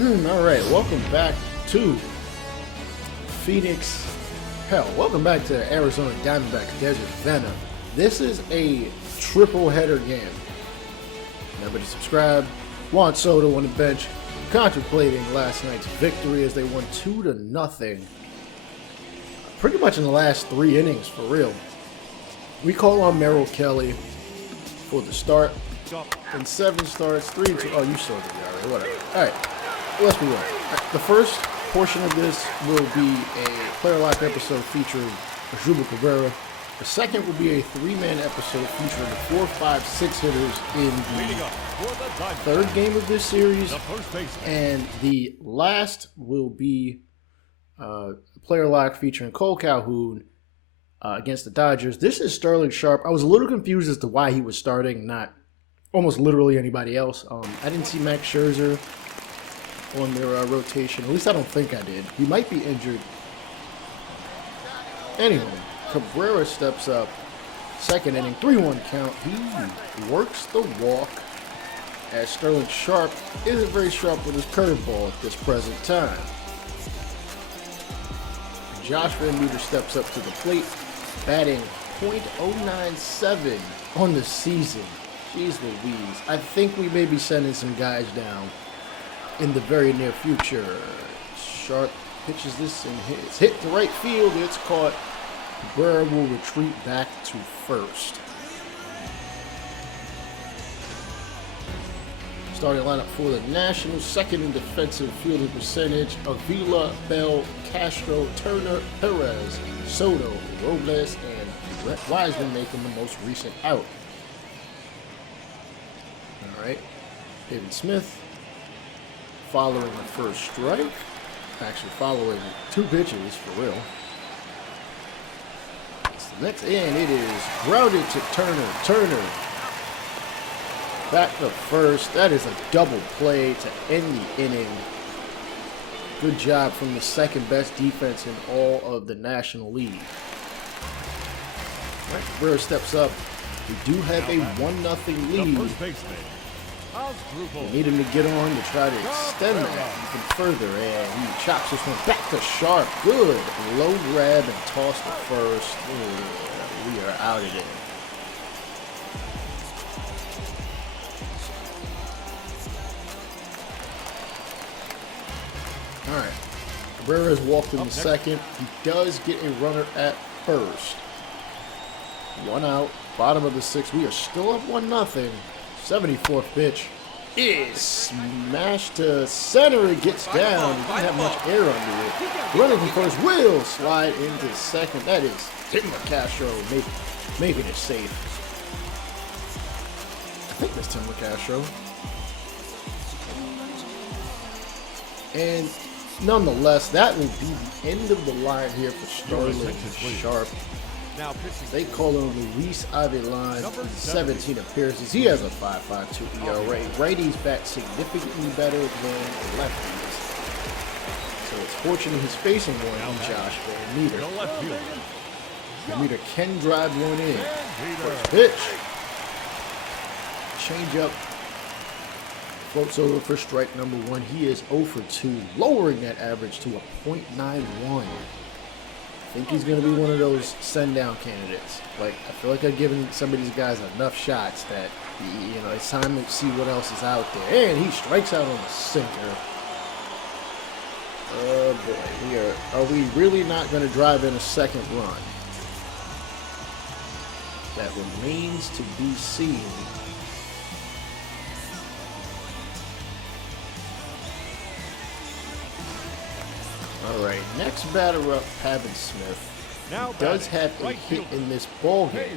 All right, welcome back to Phoenix. Hell, welcome back to Arizona Diamondbacks Desert Venom. This is a triple header game. Remember to subscribe. Juan Soto on the bench, contemplating last night's victory as they won 2-0. Pretty much in the last 3 innings, for real. We call on Merrilly for the start. In 7 starts, 3-2. Oh, you saw it already. Whatever. All right, let's move on. The first portion of this will be a player lock episode featuring Juba Cabrera. The second will be a 3-man episode featuring the 4, 5, 6 hitters in the third game of this series. And the last will be a player lock featuring Cole Calhoun against the Dodgers. This is Sterling Sharp. I was a little confused as to why he was starting, not almost literally anybody else. I didn't see Max Scherzer on their rotation. At least I don't think I did. He might be injured. Anyway, Cabrera steps up. Second inning, 3-1 count. He works the walk as Sterling Sharp isn't very sharp with his curveball at this present time. Josh Van Meter steps up to the plate, batting .097 on the season. Jeez Louise. I think we may be sending some guys down in the very near future. Sharp pitches this and hits. Hit to right field. It's caught. Cabrera will retreat back to first. Starting lineup for the Nationals. Second in defensive fielding percentage. Avila, Bell, Castro, Turner, Perez, Soto, Robles, and Wiseman making the most recent out. All right. David Smith following the first strike. Actually following 2 pitches for real. It's the next, and it is grounded to Turner. Turner back to first. That is a double play to end the inning. Good job from the second best defense in all of the National League. Right, Cabrera steps up. We do have a 1-0 lead. We need him to get on to try to extend that even further, and he chops this one back to Sharp. Good low grab and toss to first. We are out of there. All right, Cabrera has walked in the second. He does get a runner at first. 1 out, bottom of the 6th. We are still up 1-0. 74th pitch is smashed to center. It gets down. He didn't have much air under it. Running from first will slide into second. That is Tim Castro making it safe. I think that's Tim Castro. And nonetheless, that will be the end of the line here for Sterling Sharp. They call him Luis Avilan, 17 appearances. He has a 5.52 ERA. Righties bat significantly better than lefties. So it's fortunate he's facing one in Josh Van Meter. Van Meter can drive one in. First pitch. Change up. Floats over for strike number 1. He is 0 for 2, lowering that average to a .91. I think he's going to be one of those send-down candidates. Like, I feel like I've given some of these guys enough shots that, you know, it's time to see what else is out there. And he strikes out on the sinker. Oh, boy. Are we really not going to drive in a second run? That remains to be seen. All right, next batter up, Pavin Smith. Now does have a hit in this ball game.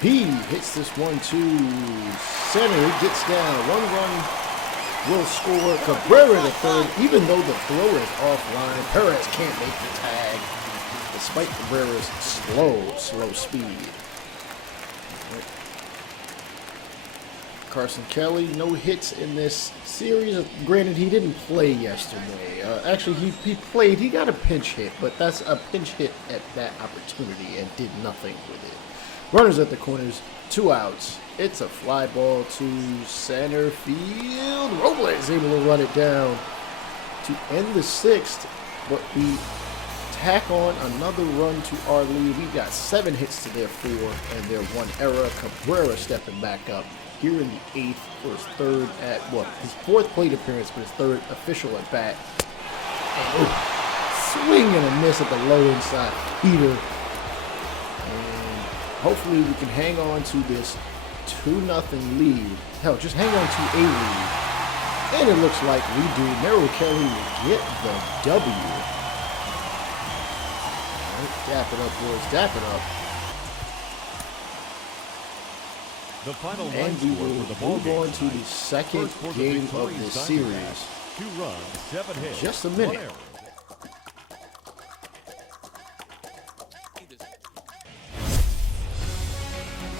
He hits this one to center. It gets down. 1 run will score. Cabrera to third. Even though the throw is offline, Perez can't make the tag despite Cabrera's slow speed. Carson Kelly, no hits in this series. Granted, he didn't play yesterday. Actually, he played. He got a pinch hit, but that's a pinch hit at that opportunity and did nothing with it. Runners at the corners. 2 outs. It's a fly ball to center field. Robles able to run it down to end the 6th, but we tack on another run to our lead. We've got 7 hits to their 4 and their 1 error. Cabrera stepping back up here in the 8th for his 3rd at, well, his 4th plate appearance, but his 3rd official at bat. And, swing and a miss at the low inside heater. And hopefully we can hang on to this 2-0 lead. Hell, just hang on to a lead. And it looks like we do. Merrilly will get the W. All right, dap it up, boys. Dap it up. The final and we will move on to the second game of this series. 2 runs, 7 hits. Just a minute.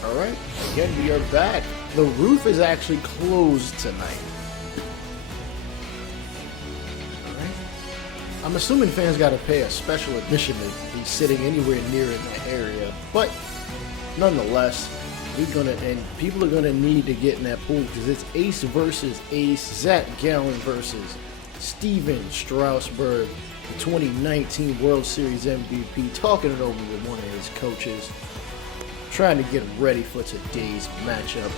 All right, again, we are back. The roof is actually closed tonight. All right. I'm assuming fans got to pay a special admission to be sitting anywhere near in that area, but nonetheless, we're gonna, and people are gonna need to get in that pool because it's Ace versus Ace, Zach Gallen versus Steven Strasburg, the 2019 World Series MVP, talking it over with one of his coaches, trying to get ready for today's matchup.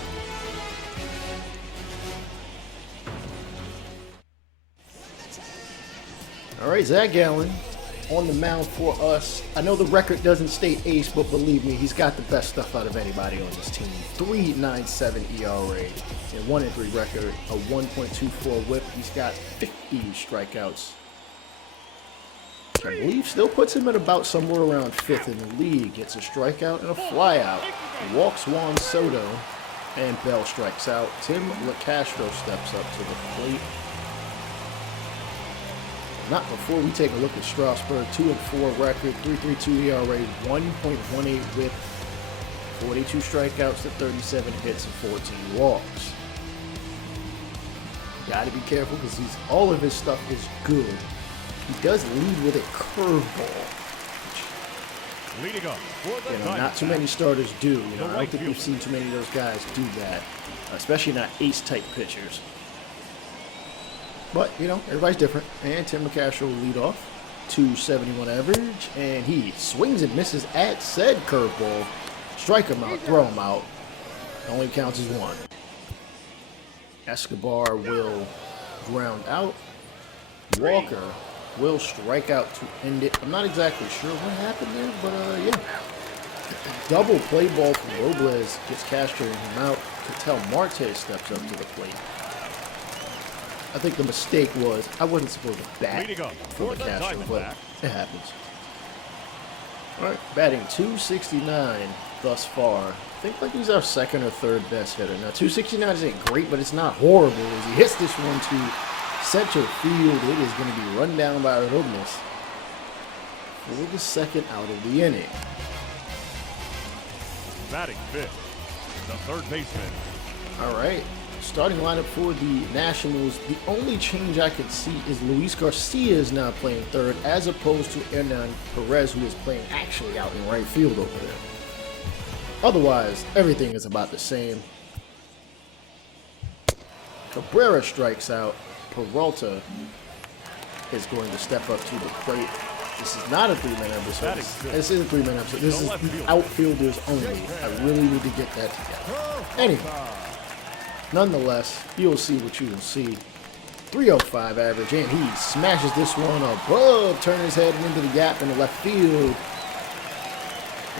All right, Zach Gallen on the mound for us. I know the record doesn't state ace, but believe me, he's got the best stuff out of anybody on this team. 3.97 ERA, and 1-3 record, a 1.24 whip. He's got 50 strikeouts. I believe still puts him at about somewhere around 5th in the league. Gets a strikeout and a flyout. Walks Juan Soto, and Bell strikes out. Tim LaCastro steps up to the plate. Not before we take a look at Strasburg. 2-4 record, 3.32 ERA, 1.18 whip, 42 strikeouts to 37 hits and 14 walks. Got to be careful because all of his stuff is good. He does lead with a curveball, which, leading up for the not too many starters do. I don't think we've seen too many of those guys do that, especially not ace-type pitchers. But, everybody's different. And Tim LaCastro will lead off. 271 average. And he swings and misses at said curveball. Strike him out, throw him out. Only counts as 1. Escobar will ground out. Walker will strike out to end it. I'm not exactly sure what happened there, but yeah. Double play ball from Robles gets Castro him out. Ketel Marte steps up to the plate. I think the mistake was I wasn't supposed to bat for the Castro, but it happens. All right, batting 269 thus far. I think like he's our 2nd or 3rd best hitter. Now 269 isn't great, but it's not horrible. As he hits this one to center field, it is going to be run down by Robles for the 2nd out of the inning. Batting 5th, the 3rd baseman. All right. Starting lineup for the Nationals, the only change I could see is Luis Garcia is now playing 3rd as opposed to Hernan Perez, who is playing actually out in right field over there. Otherwise, everything is about the same. Cabrera strikes out. Peralta is going to step up to the plate. This is not a 3-man episode. This is a 3-man episode. This is the outfielders only. I really need to get that together. Anyway. Nonetheless, you'll see what you will see. 305 average, and he smashes this one above, turning his head into the gap in the left field.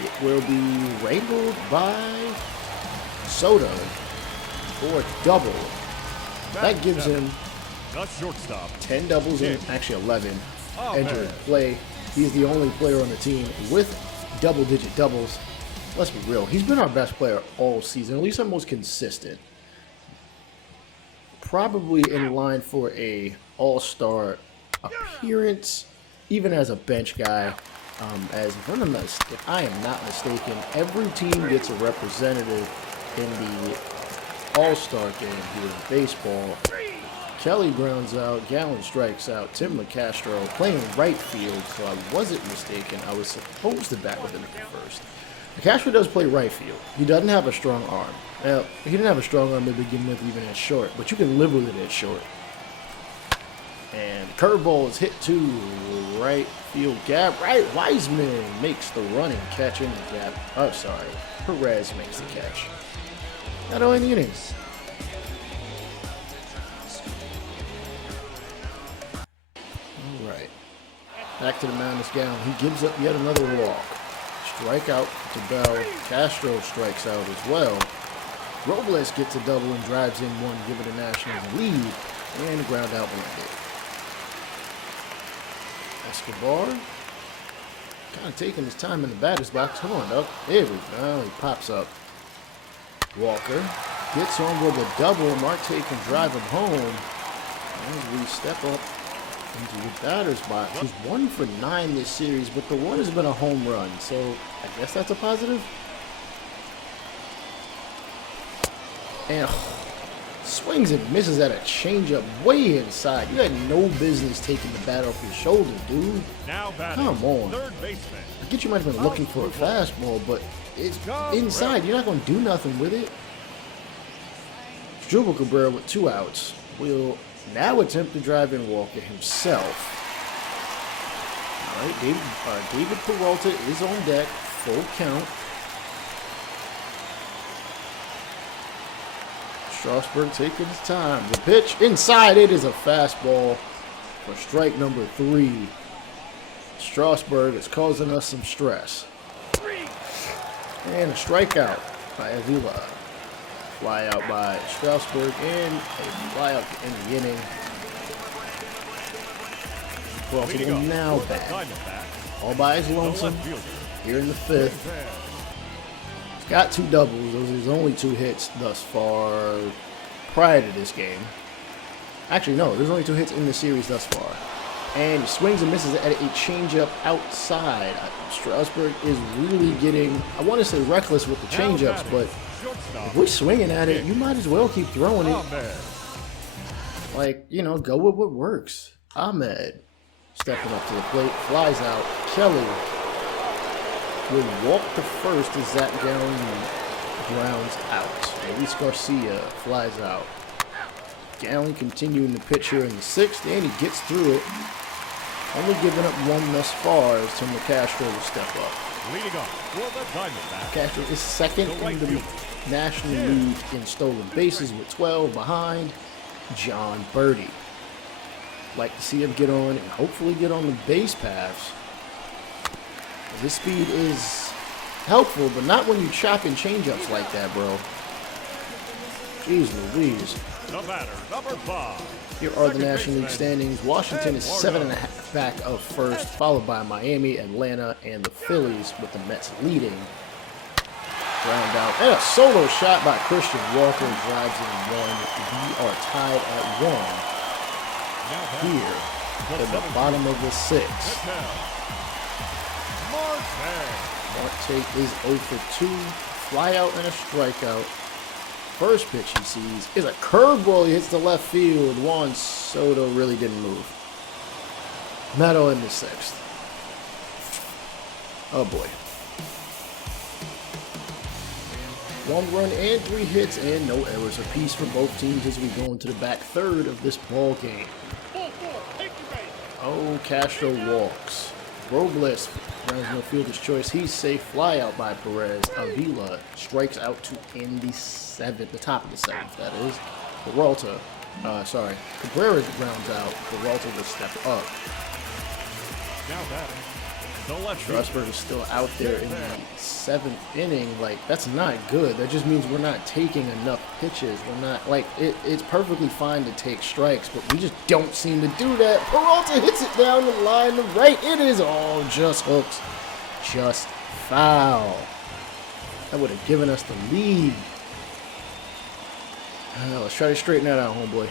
It will be wrangled by Soto for a double. That gives him 10 doubles and actually 11 entering play. He's the only player on the team with double-digit doubles. Let's be real. He's been our best player all season, at least our most consistent. Probably in line for a all-star appearance, even as a bench guy. As if I am not mistaken, every team gets a representative in the all-star game here in baseball. Kelly grounds out, Gallen strikes out, Tim LaCastro playing right field, so I wasn't mistaken. I was supposed to bat with him at the 1st. Castro does play right field. He doesn't have a strong arm. Well, he didn't have a strong arm to begin with, even at short, but you can live with it at short. And curveball is hit to right field gap. Right, Wiseman makes the running catch in the gap. Oh, sorry. Perez makes the catch. Not only the innings. All right. Back to the mound is Gallen. He gives up yet another walk. Strikeout to Bell. Castro strikes out as well. Robles gets a double and drives in one, giving the Nationals a lead. And a ground out blended. Escobar, kind of taking his time in the batter's box. Come on, up. There we go. He pops up. Walker gets on with a double. Marte can drive him home. And we step up into the batter's box. He's 1 for 9 this series, but the one has been a home run. So I guess that's a positive. And swings and misses at a changeup way inside. You had no business taking the bat off your shoulder, dude. Now come on. Third baseman. I get you might have been looking for a fastball, but it's inside. You're not going to do nothing with it. Strubel Cabrera with 2 outs will now attempt to drive in Walker himself. All right, David Peralta is on deck. Full count. Strasburg taking his time. The pitch inside, it is a fastball for strike number 3. Strasburg is causing us some stress. And a strikeout by Avila. Fly out by Strasburg and a fly out in the inning. Crawford will now bat. All by his lonesome here in the 5th. Got 2 doubles. Those are his only 2 hits thus far prior to this game. Actually, no. There's only 2 hits in the series thus far. And he swings and misses at a changeup outside. Strasburg is really getting, I want to say reckless with the changeups, but if we're swinging at it, you might as well keep throwing it. Like, you know, go with what works. Ahmed stepping up to the plate, flies out. Kelly will walk to first as Zach Gallen grounds out. Luis Garcia flies out. Gallen continuing to pitch here in the 6th, and he gets through it. Only giving up 1 thus far as Tim Castro will step up. Leading off for the Diamondbacks. Castro is 2nd in the National League in stolen bases with 12 behind John Birdie. Like to see him get on and hopefully get on the base paths. His speed is helpful, but not when you chop in changeups like that, bro. Jeez Louise. The batter, number 5. Here are the National League standings. Washington is 7.5 back of first, followed by Miami, Atlanta, and the Phillies, with the Mets leading. Ground out. And a solo shot by Christian Walker drives in 1. We are tied at 1 here in the bottom of the 6th. Marte is 0 for 2. Fly out and a strikeout. First pitch he sees is a curveball. He hits the left field. Juan Soto really didn't move. Meadow in the 6th. Oh boy. 1 run and 3 hits and no errors apiece for both teams as we go into the back 3rd of this ball game. Oh, Castro walks. Robles rounds no fielder's choice. He's safe. Fly out by Perez. Avila strikes out to end the 7th, the top of the 7th, that is. Peralta, Cabrera rounds out. Peralta will step up. Now batting. Strasburg is still out there in the 7th inning. Like, that's not good. That just means we're not taking enough pitches. We're not, like, it's perfectly fine to take strikes, but we just don't seem to do that. Peralta hits it down the line to right. It is all just hooks. Just foul. That would have given us the lead. Let's try to straighten that out, homeboy.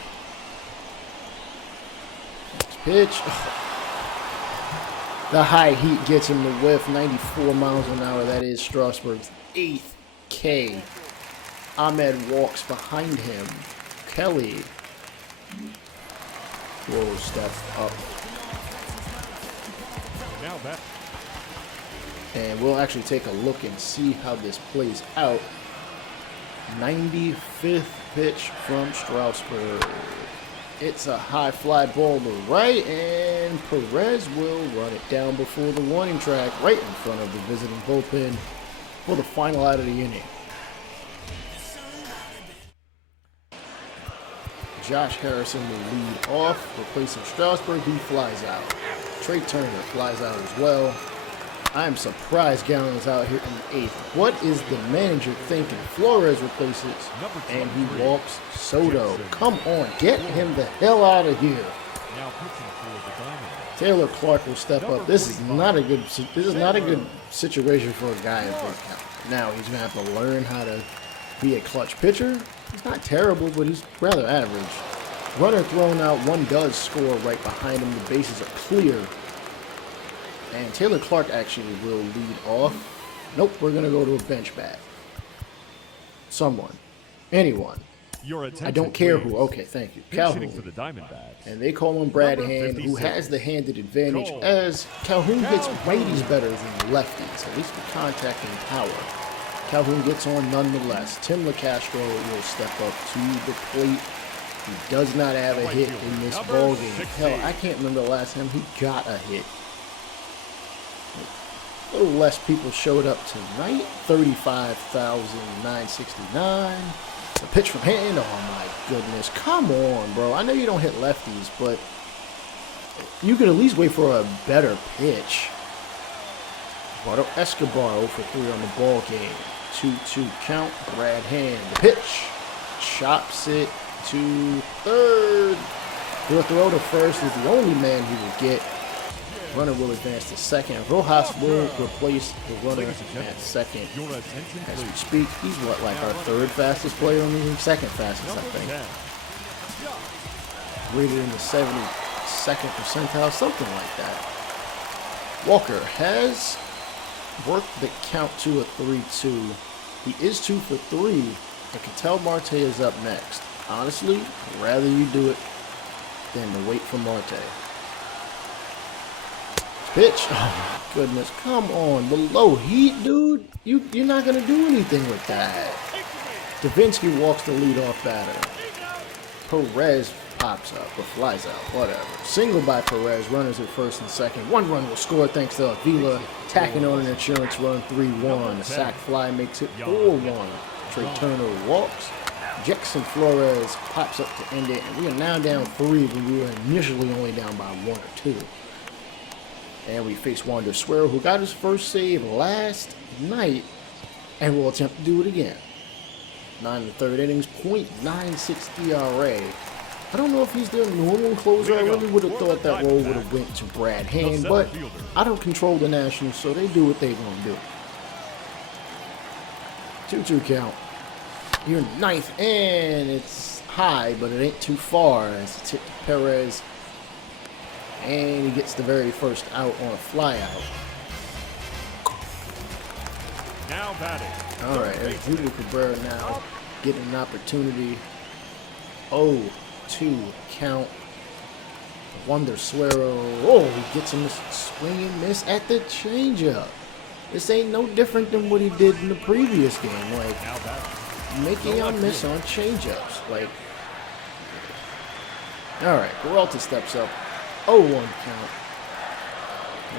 Next pitch. The high heat gets him to whiff. 94 miles an hour. That is Strasburg's 8th K. Ahmed walks behind him. Kelly will step up. Now back. And we'll actually take a look and see how this plays out. 95th pitch from Strasburg. It's a high fly ball to right, and Perez will run it down before the warning track, right in front of the visiting bullpen for the final out of the inning. Josh Harrison will lead off, replacing Strasburg. He flies out. Trey Turner flies out as well. I'm surprised Gallen is out here in the 8th. What is the manager thinking? Flores replaces, and he walks Soto. Come on, get him the hell out of here. Taylor Clark will step up. This is not a good situation for a guy in first count. Now he's gonna have to learn how to be a clutch pitcher. He's not terrible, but he's rather average. Runner thrown out. One does score right behind him. The bases are clear. And Taylor Clark actually will lead off. Nope, we're going to go to a bench bat. Someone. Anyone. I don't care who. Okay, thank you. Calhoun. For the Diamondbacks. And they call him Brad Hand, who has the handed advantage as Calhoun hits righties better than lefties, at least with contact and power. Calhoun gets on nonetheless. Tim LaCastro will step up to the plate. He does not have a hit in this ballgame. Hell, I can't remember the last time he got a hit. A little less people showed up tonight. 35,969. A pitch from hand. Oh my goodness. Come on, bro. I know you don't hit lefties, but you could at least wait for a better pitch. Eduardo Escobar 0 for 3 on the ball game. 2-2 count. Brad Hand. The pitch. Chops it to third. He'll throw to first. Is the only man he will get. Runner will advance to second. Rojas will replace the runner at second. As we speak, he's like our third fastest player on the team, second fastest, I think. Rated in the 72nd percentile, something like that. Walker has worked the count to a 3-2. He is 2 for 3. I can tell Marte is up next. Honestly, I'd rather you do it than to wait for Marte. Pitch. Oh my goodness. Come on. The low heat, dude. You're not going to do anything with that. Davinsky walks the leadoff batter. Perez pops up or flies out. Whatever. Single by Perez. Runners at first and second. One run will score thanks to Avila. Tacking on an insurance run 3-1. A sac fly makes it 4-1. Trey Turner walks. Jackson Flores pops up to end it. And we are now down 3 when we were initially only down by 1 or 2. And we face Wander Suero, who got his first save last night, and will attempt to do it again. 9 1/3 innings, .96 ERA. I don't know if he's their normal closer. I really would have thought that role would have went to Brad Hand, but I don't control the Nationals, so they do what they want to do. 2-2 count. You're 9th, and it's high, but it ain't too far as it's hit Perez. And he gets the very first out on a fly out. Now batting. All right, as Julio Cabrera now getting an opportunity. 0-2 count. Wander Suero. Oh, he gets him a swing and miss at the changeup. This ain't no different than what he did in the previous game. Like, making a miss on changeups. Like, all right, Peralta steps up. 0-1 count.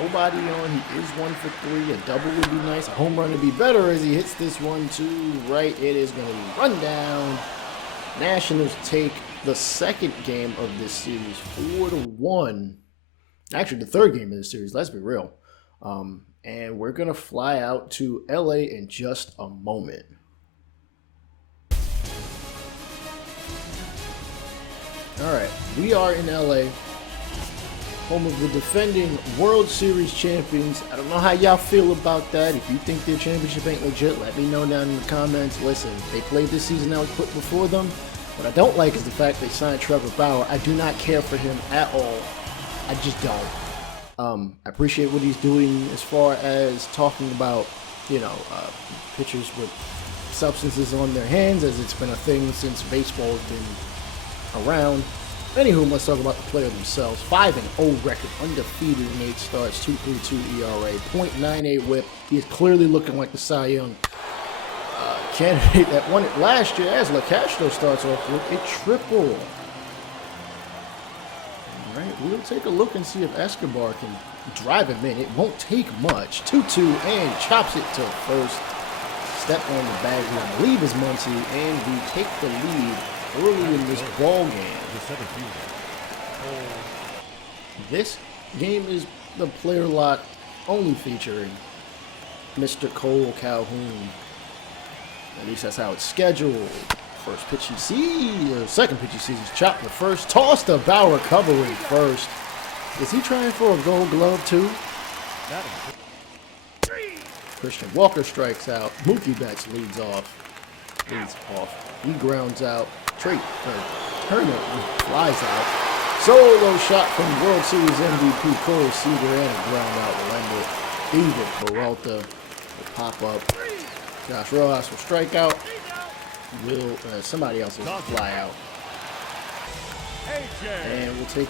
Nobody on. He is 1 for 3. A double would be nice. A home run would be better as he hits this 1-2 right. It is going to be run down. Nationals take the second game of this series 4-1. Actually, the third game of this series. Let's be real. And we're going to fly out to LA in just a moment. All right, we are in LA. Home of the defending World Series champions. I don't know how y'all feel about that. If you think their championship ain't legit, let me know down in the comments. Listen, they played this season that was put before them. What I don't like is the fact they signed Trevor Bauer. I do not care for him at all. I just don't. I appreciate what he's doing as far as talking about, pitchers with substances on their hands, as it's been a thing since baseball has been around. Anywho, let's talk about the player themselves. 5-0 record, undefeated in 8 starts, 2.32 ERA, .98 WHIP. He is clearly looking like the Cy Young candidate that won it last year, as LaCastro starts off with a triple. All right, we'll take a look and see if Escobar can drive him in. It won't take much. 2-2 and chops it to first. Step on the bag here, I believe is Muncie, and we take the lead early in this ball game. This game is the player lot only featuring Mr. Cole Calhoun. At least that's how it's scheduled. First pitch he sees, or second pitch he sees is chopped the first. Toss to Bauer, covering first. Is he trying for a gold glove too? Christian Walker strikes out. Mookie Betts leads off. He grounds out. Turner flies out. Solo shot from World Series MVP Corey Seager and a ground out will end it. David Peralta will pop up. Josh Rojas will strike out. Somebody else will fly out. And we'll take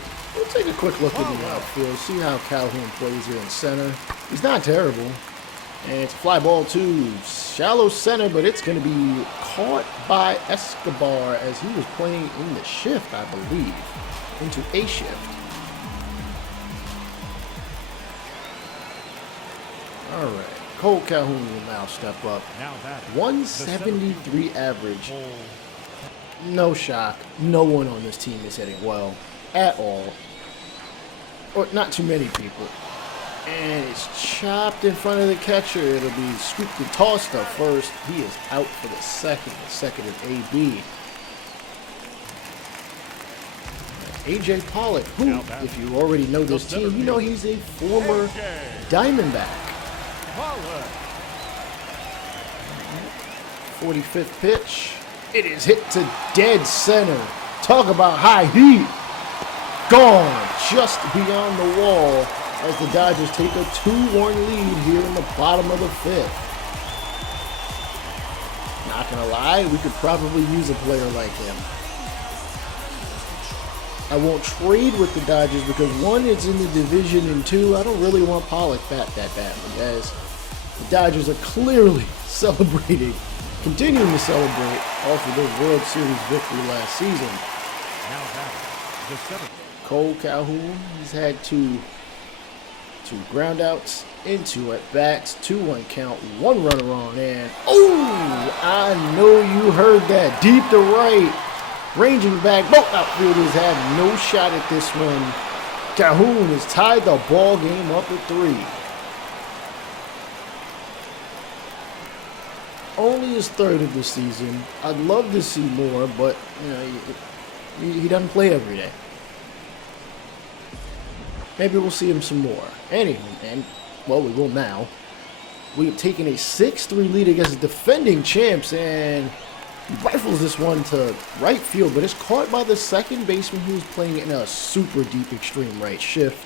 a quick look at the outfield. See how Calhoun plays here in center. He's not terrible. And it's a fly ball to shallow center, but it's going to be caught by Escobar as he was playing in the shift, I believe, into a shift. All right. Cole Calhoun will now step up. 173 average. No shock. No one on this team is hitting well at all. Or not too many people. And it's chopped in front of the catcher. It'll be scooped and tossed up first. He is out for the second consecutive AB. A.J. Pollock, who, if you already know this team, you know he's a former Diamondback. 45th pitch. It is hit to dead center. Talk about high heat. Gone just beyond the wall as the Dodgers take a 2-1 lead here in the bottom of the 5th. Not gonna lie, we could probably use a player like him. I won't trade with the Dodgers because 1, it's in the division, and 2, I don't really want Pollock back that badly, as the Dodgers are clearly celebrating, continuing to celebrate off of their World Series victory last season. Cole Calhoun, he's had two ground outs, into at bats, 2-1 count, 1 runner on, and oh, I know you heard that, deep to right, ranging back. Both outfielders have no shot at this one. Calhoun has tied the ball game up at 3. Only his 3rd of the season. I'd love to see more, but you know he doesn't play every day. Maybe we'll see him some more. Anyway, and well, we will now. We have taken a 6-3 lead against the defending champs, and he rifles this one to right field, but it's caught by the second baseman who's playing in a super deep extreme right shift.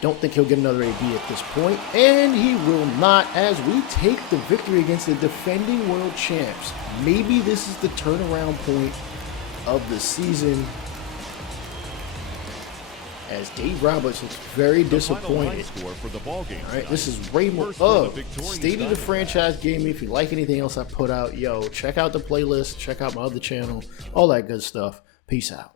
Don't think he'll get another AB at this point, and he will not, as we take the victory against the defending world champs. Maybe this is the turnaround point of the season, as Dave Roberts looks very disappointed. All right, this is Raymond of State of the Franchise Gaming. If you like anything else I put out, check out the playlist, check out my other channel, all that good stuff. Peace out.